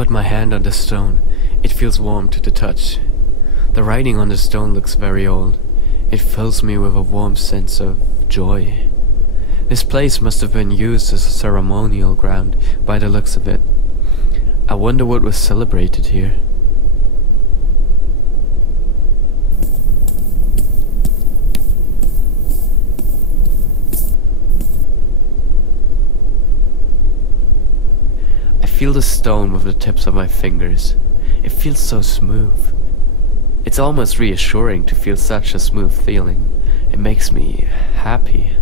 put my hand on the stone. It feels warm to the touch. The writing on the stone looks very old. It fills me with a warm sense of joy. This place must have been used as a ceremonial ground by the looks of it. I wonder what was celebrated here. I feel the stone with the tips of my fingers. It feels so smooth. It's almost reassuring to feel such a smooth feeling. It makes me happy.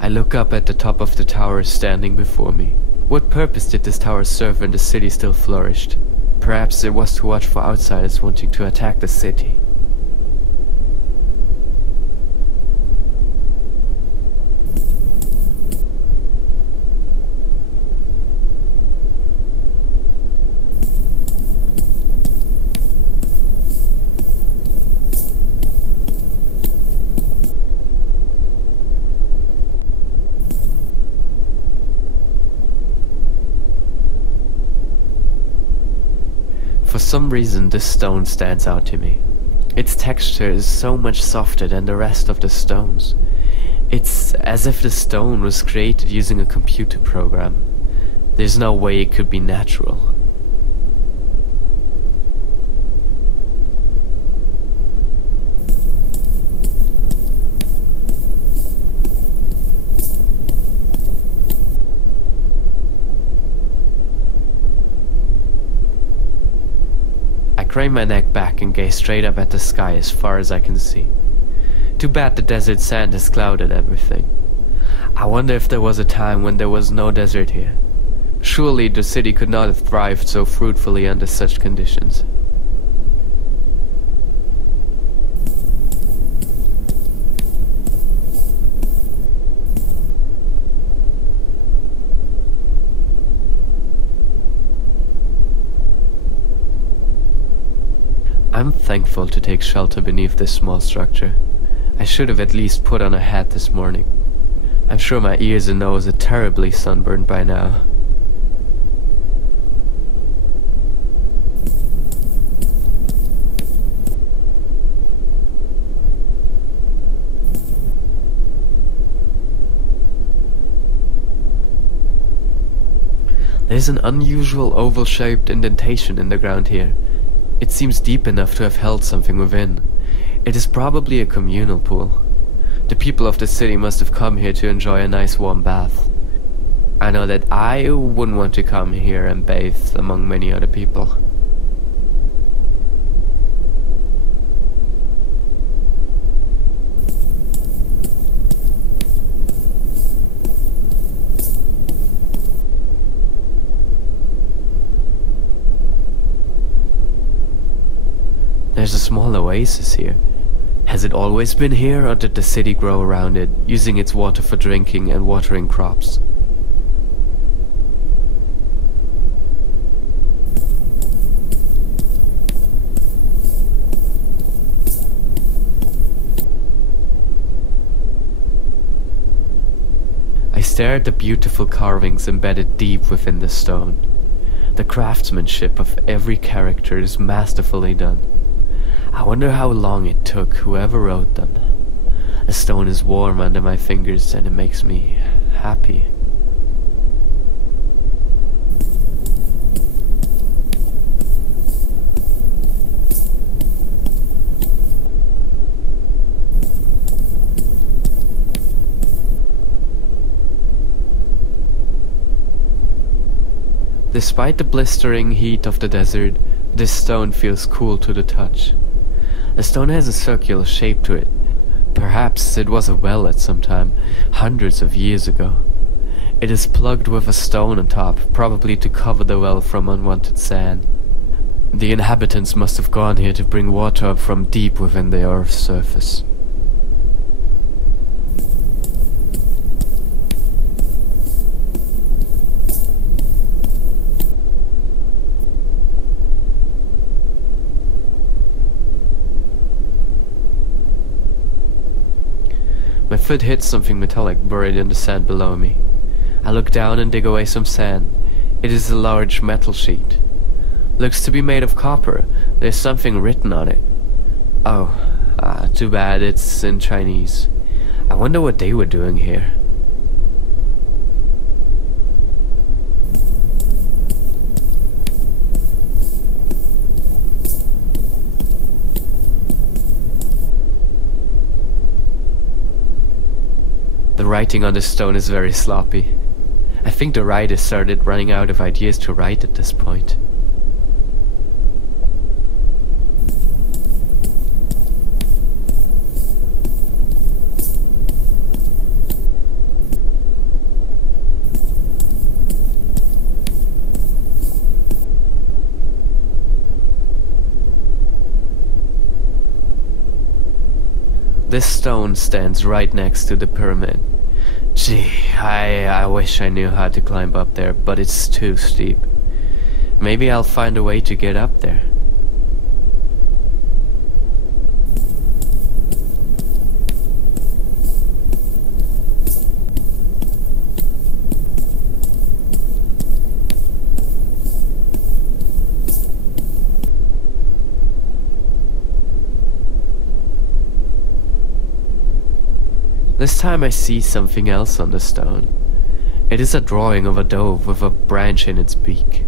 I look up at the top of the tower standing before me. What purpose did this tower serve when the city still flourished? Perhaps it was to watch for outsiders wanting to attack the city. For some reason, this stone stands out to me. Its texture is so much softer than the rest of the stones. It's as if the stone was created using a computer program. There's no way it could be natural. I crane my neck back and gaze straight up at the sky as far as I can see. Too bad the desert sand has clouded everything. I wonder if there was a time when there was no desert here. Surely the city could not have thrived so fruitfully under such conditions. I'm thankful to take shelter beneath this small structure. I should have at least put on a hat this morning. I'm sure my ears and nose are terribly sunburned by now. There's an unusual oval-shaped indentation in the ground here. It seems deep enough to have held something within. It is probably a communal pool. The people of the city must have come here to enjoy a nice warm bath. I know that I wouldn't want to come here and bathe among many other people. There's a small oasis here. Has it always been here, or did the city grow around it, using its water for drinking and watering crops? I stare at the beautiful carvings embedded deep within the stone. The craftsmanship of every character is masterfully done. I wonder how long it took whoever wrote them. The stone is warm under my fingers and it makes me happy. Despite the blistering heat of the desert, this stone feels cool to the touch. The stone has a circular shape to it. Perhaps it was a well at some time, hundreds of years ago. It is plugged with a stone on top, probably to cover the well from unwanted sand. The inhabitants must have gone here to bring water up from deep within the earth's surface. foot hits something metallic buried in the sand below me. I look down and dig away some sand. It is a large metal sheet. Looks to be made of copper. There's something written on it. Oh, too bad it's in Chinese. I wonder what they were doing here. The writing on the stone is very sloppy. I think the writer started running out of ideas to write at this point. This stone stands right next to the pyramid. Gee, I wish I knew how to climb up there, but it's too steep. Maybe I'll find a way to get up there. This time I see something else on the stone. It is a drawing of a dove with a branch in its beak.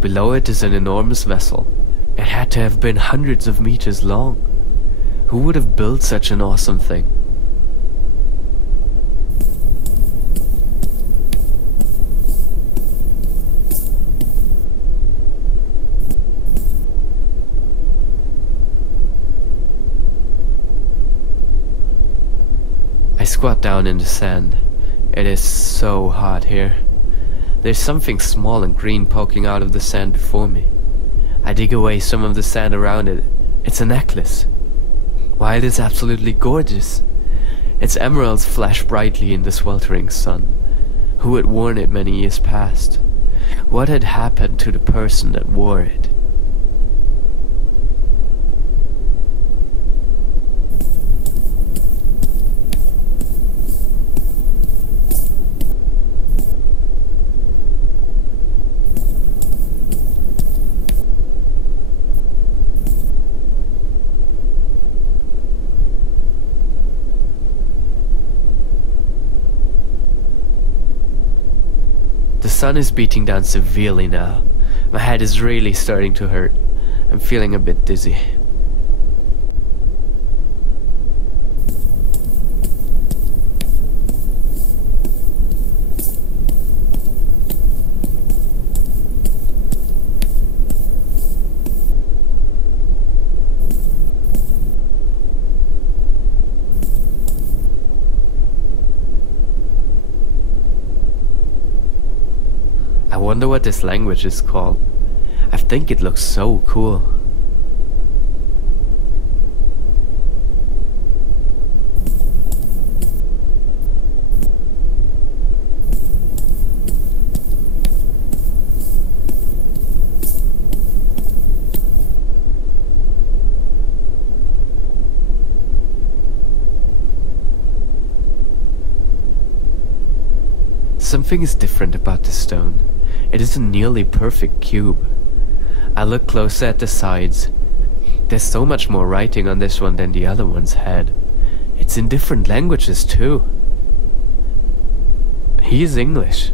Below it is an enormous vessel. It had to have been hundreds of meters long. Who would have built such an awesome thing? I squat down in the sand. It is so hot here. There's something small and green poking out of the sand before me. I dig away some of the sand around it. It's a necklace. Why, it is absolutely gorgeous. Its emeralds flash brightly in the sweltering sun. Who had worn it many years past? What had happened to the person that wore it? The sun is beating down severely now. My head is really starting to hurt. I'm feeling a bit dizzy. I wonder what this language is called. I think it looks so cool. Something is different about this stone. It is a nearly perfect cube. I look closer at the sides. There's so much more writing on this one than the other ones had. It's in different languages too. He is English.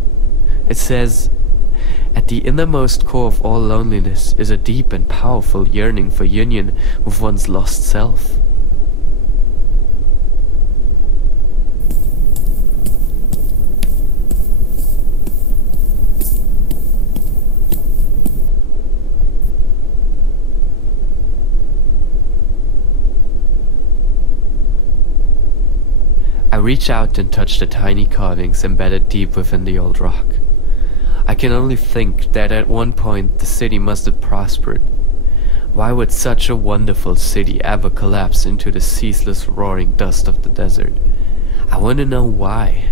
It says, "At the innermost core of all loneliness is a deep and powerful yearning for union with one's lost self." I reach out and touch the tiny carvings embedded deep within the old rock. I can only think that at one point the city must have prospered. Why would such a wonderful city ever collapse into the ceaseless roaring dust of the desert? I want to know why.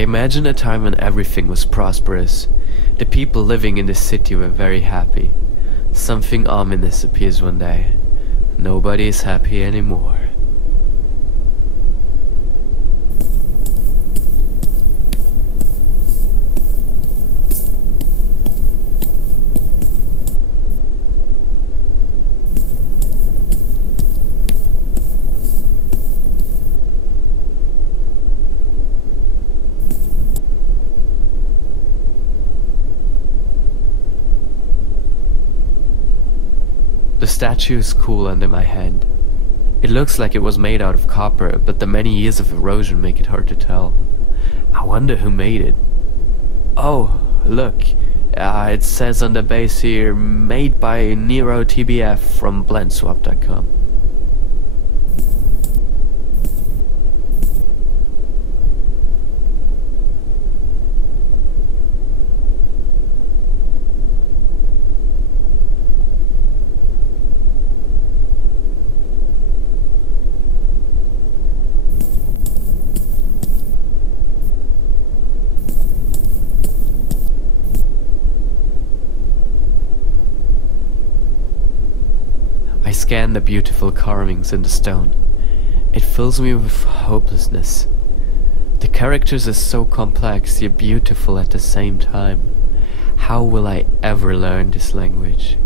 imagine a time when everything was prosperous. The people living in the city were very happy. Something ominous appears one day. Nobody is happy anymore. The statue is cool under my hand. It looks like it was made out of copper, but the many years of erosion make it hard to tell. I wonder who made it. Oh, look. It says on the base here, made by Nero TBF from blendswap.com. I scan the beautiful carvings in the stone. It fills me with hopelessness. The characters are so complex yet beautiful at the same time. How will I ever learn this language?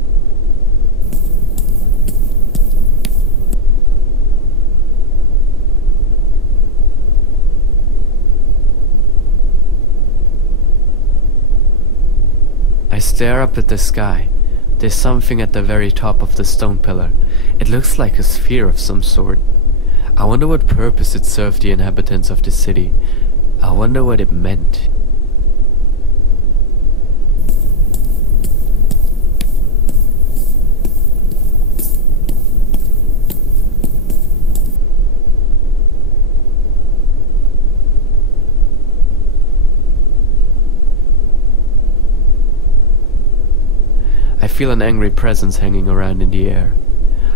I stare up at the sky. There's something at the very top of the stone pillar. It looks like a sphere of some sort. I wonder what purpose it served the inhabitants of the city. I wonder what it meant. I feel an angry presence hanging around in the air.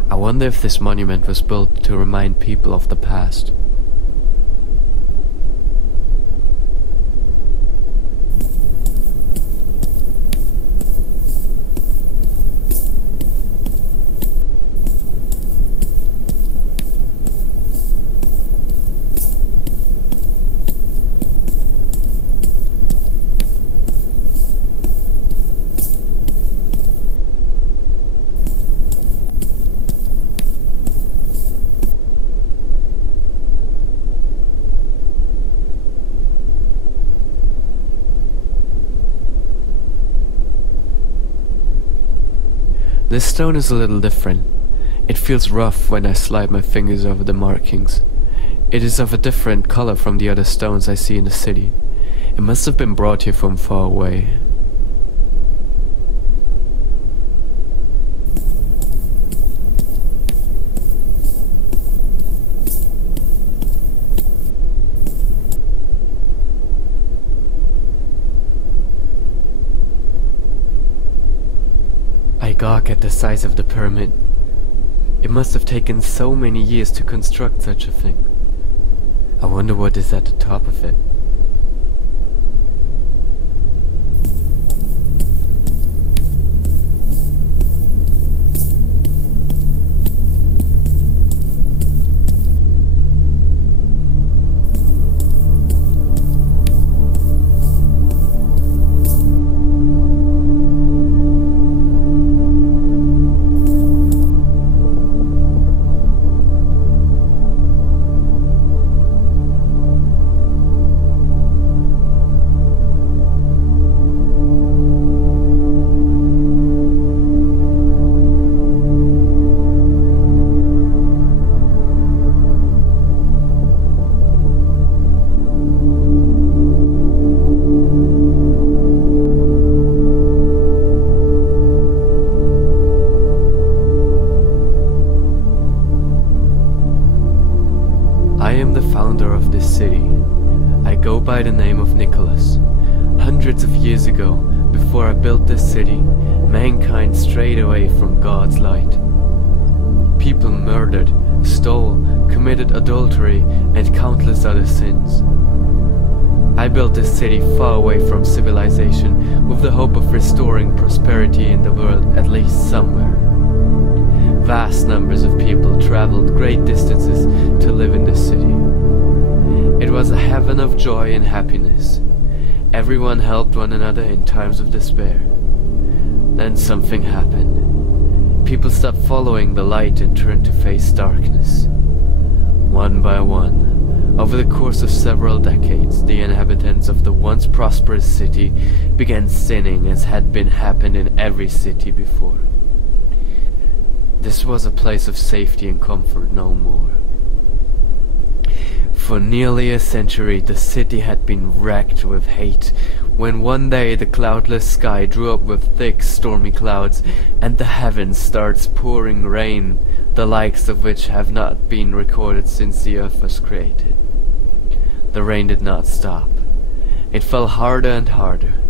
I wonder if this monument was built to remind people of the past. This stone is a little different. It feels rough when I slide my fingers over the markings. It is of a different color from the other stones I see in the city. It must have been brought here from far away. I gawk at the size of the pyramid. It must have taken so many years to construct such a thing. I wonder what is at the top of it. I am the founder of this city. I go by the name of Nicholas. Hundreds of years ago, before I built this city, mankind strayed away from God's light. People murdered, stole, committed adultery, and countless other sins. I built this city far away from civilization with the hope of restoring prosperity in the world, at least somewhere. Vast numbers of people traveled great distances to live in this city. It was a heaven of joy and happiness. Everyone helped one another in times of despair. Then something happened. People stopped following the light and turned to face darkness. One by one, over the course of several decades, the inhabitants of the once prosperous city began sinning, as had been happened in every city before. This was a place of safety and comfort no more. For nearly a century the city had been wrecked with hate, when one day the cloudless sky drew up with thick stormy clouds, and the heavens starts pouring rain, the likes of which have not been recorded since the earth was created. The rain did not stop. It fell harder and harder.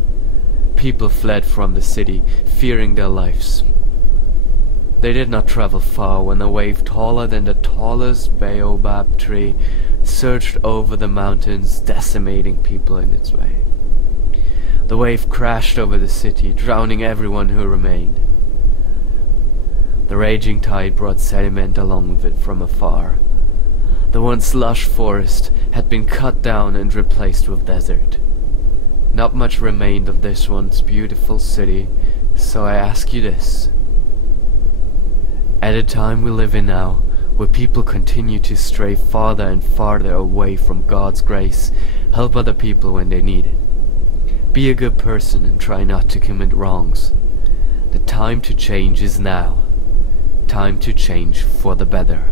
People fled from the city, fearing their lives. They did not travel far when a wave taller than the tallest baobab tree surged over the mountains, decimating people in its way. The wave crashed over the city, drowning everyone who remained. The raging tide brought sediment along with it from afar. The once lush forest had been cut down and replaced with desert. Not much remained of this once beautiful city, so I ask you this. At the time we live in now, where people continue to stray farther and farther away from God's grace, help other people when they need it. Be a good person and try not to commit wrongs. The time to change is now. Time to change for the better.